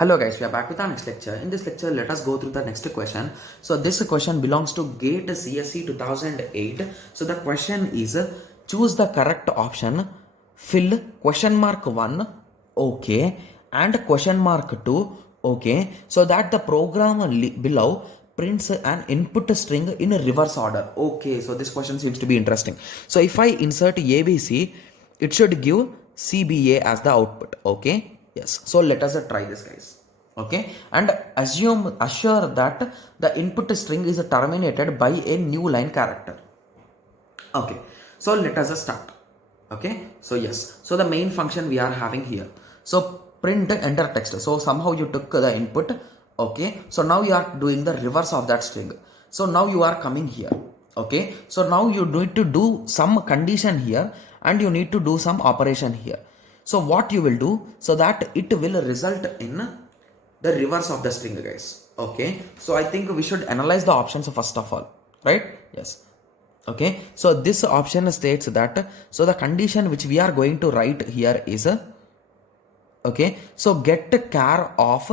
Hello guys, we are back with our next lecture. In this lecture, let us go through the next question. So this question belongs to GATE CSE 2008. So the question is, choose the correct option, fill question mark 1, okay, and question mark 2, okay, so that the program below prints an input string in a reverse order. Okay, so this question seems to be interesting. So if I insert ABC, it should give CBA as the output. Okay, yes, so let us try this, guys. Okay, and assure that the input string is terminated by a new line character. Okay, so let us start. Okay, so yes, so the main function we are having here, so print enter text. So somehow you took the input. Okay, so now you are doing the reverse of that string. So now you are coming here. Okay, so now you need to do some condition here and you need to do some operation here. So what you will do, so that it will result in the reverse of the string, guys. Okay, so I think we should analyze the options first of all, right? Yes. Okay, so this option states that, so the condition which we are going to write here is, okay, so get char of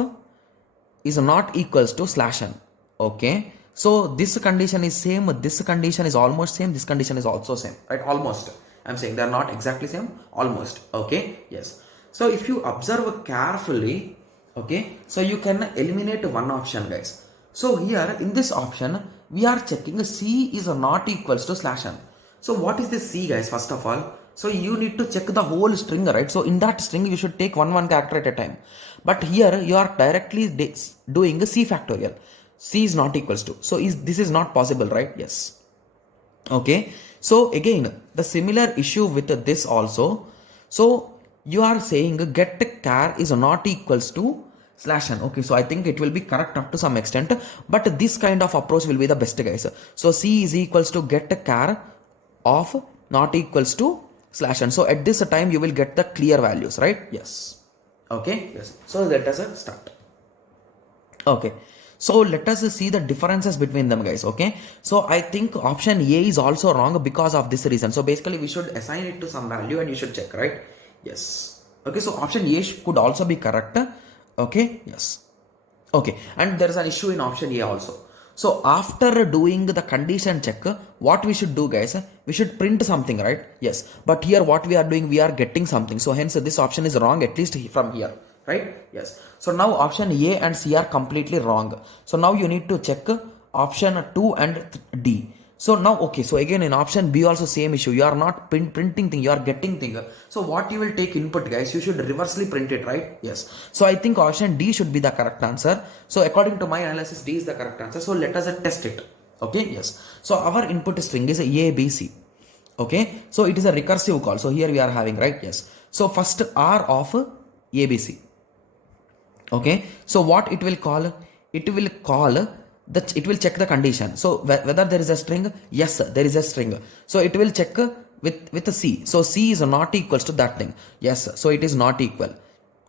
is not equals to /n. Okay, so this condition is same, this condition is almost same, this condition is also same, right? Almost, I'm saying they are not exactly same, almost. Okay, yes. So if you observe carefully, okay, so you can eliminate one option, guys. So here in this option we are checking C is not equals to /n. So what is this C, guys? First of all, so you need to check the whole string, right? So in that string you should take one character at a time, but here you are directly doing C factorial. C is not equals to, so this is not possible, right? Yes. Okay, so again the similar issue with this also. So you are saying get char is not equals to /n. Okay, so I think it will be correct up to some extent, but this kind of approach will be the best, guys. So C is equals to get char of not equals to /n. So at this time you will get the clear values, right? Yes. Okay, yes. So let us start. Okay, so let us see the differences between them, guys. Okay, so I think option A is also wrong because of this reason. So basically we should assign it to some value and you should check, right? Yes. Okay, so option A could also be correct. Okay, yes. Okay, and there is an issue in option A also. So after doing the condition check, what we should do, guys, we should print something, right? Yes, but here what we are doing, we are getting something. So hence this option is wrong, at least from here, right? Yes. So now option A and C are completely wrong. So now you need to check option 2 and D. So now, okay, so again in option B also same issue. You are not printing thing, you are getting thing. So what you will take input, guys, you should reversely print it, right? Yes. So I think option D should be the correct answer. So according to my analysis, D is the correct answer. So let us test it. Okay, yes. So our input string is A, B, C. Okay, so it is a recursive call. So here we are having, right? Yes. So first R of A, B, C. Okay, so what it will call? It will call it will check the condition. So whether there is a string, yes, there is a string. So it will check with a C. So C is not equals to that thing. Yes, so it is not equal.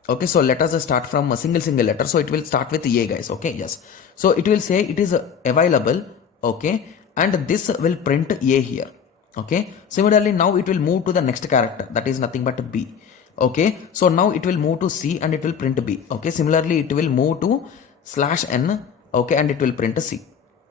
Okay, so let us start from a single letter. So it will start with A, guys. Okay, yes. So it will say it is available. Okay, and this will print A here. Okay, similarly now it will move to the next character, that is nothing but B. Okay, so now it will move to C and it will print B. Okay, similarly it will move to /n. Okay, and it will print a C.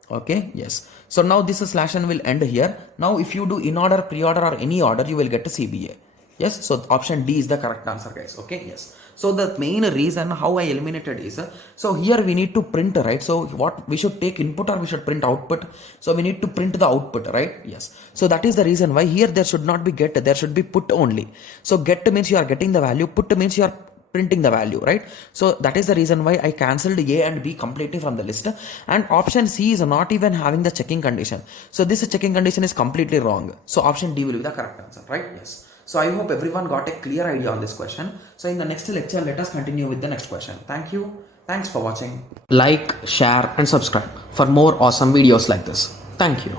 Okay, yes. So now this /n will end here. Now if you do in order, pre-order or any order, you will get a CBA. Yes, so option D is the correct answer, guys. Okay, yes. So the main reason how I eliminated is, so here we need to print, right? So what we should take input or we should print output. So we need to print the output, right? Yes. So that is the reason why here there should not be get, there should be put only. So get means you are getting the value, put means you are printing the value, right? So that is the reason why I cancelled A and B completely from the list, and option C is not even having the checking condition. So this checking condition is completely wrong. So option D will be the correct answer, right? Yes. So I hope everyone got a clear idea on this question. So in the next lecture, let us continue with the next question. Thank you. Thanks for watching. Like, share and subscribe for more awesome videos like this. Thank you.